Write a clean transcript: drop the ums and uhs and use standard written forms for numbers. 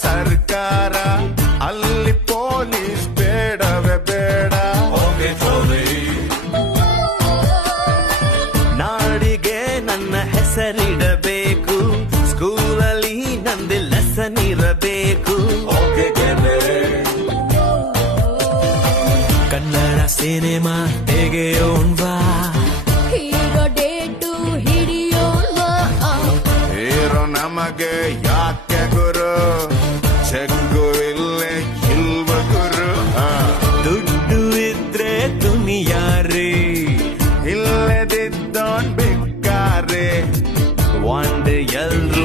ಸರ್ಕಾರ ಅಲ್ಲಿ ಪೊಲೀಸ್ ಬೇಡವೇ ಬೇಡ. ನಾಡಿಗೆ ನನ್ನ ಹೆಸರಿಡಬೇಕು, ಸ್ಕೂಲಲ್ಲಿ ನಂದು ಲೆಸನ್ ಇರಬೇಕು. ಕನ್ನಡ ಸಿನಿಮಾ ತೆಗೆಯೋಣ್ವಾ, ಹೀರೋ ಡೇಟು ಹಿಡಿಯೋಣ್ವಾ. ಹೀರೋ ನಮಗೆ ಯಾಕೆ ಗುರು, ಚೆಕ್ಕು ಇಲ್ಲೇ ಇಲ್ವ ಗುರು. ದುಡ್ಡು ಇದ್ರೆ ದುನಿಯಾರಿ, ಇಲ್ಲದಿದ್ದೋನ್ ಬಿಕ್ಕಾರೆ. ಒಂದ್ ಎಲ್ರು